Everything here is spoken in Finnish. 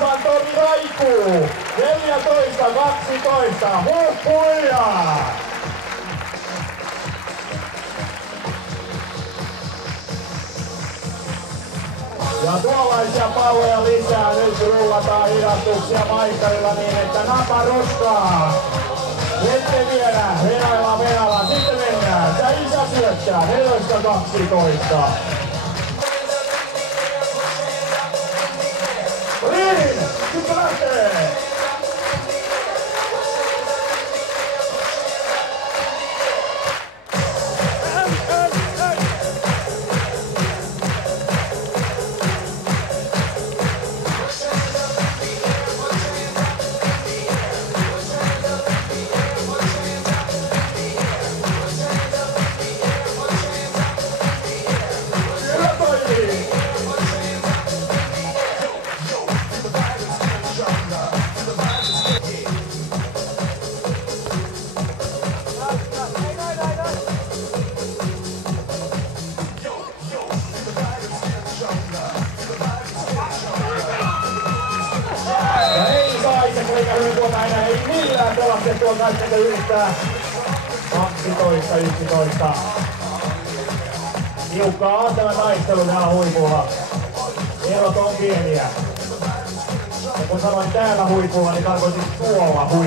Vaasan Tomi Raiku. 14-12. Huhhuja! Ja tuollaisia palloja lisää. Nyt rullataan hidastuksia maistarilla niin, että napa roskaa. Sitten vielä, venala, sitten mennään. Tää isä syöttää, 14-12. Niin, sitten lähtee. Ei millään pelastettua kaikkea yrittää. 12-11. Tiukkaa on tämä taistelu täällä huipulla. Erot on pieniä. Ja kun sanoin täällä huipulla, niin tarkoitin tuolla huipulla.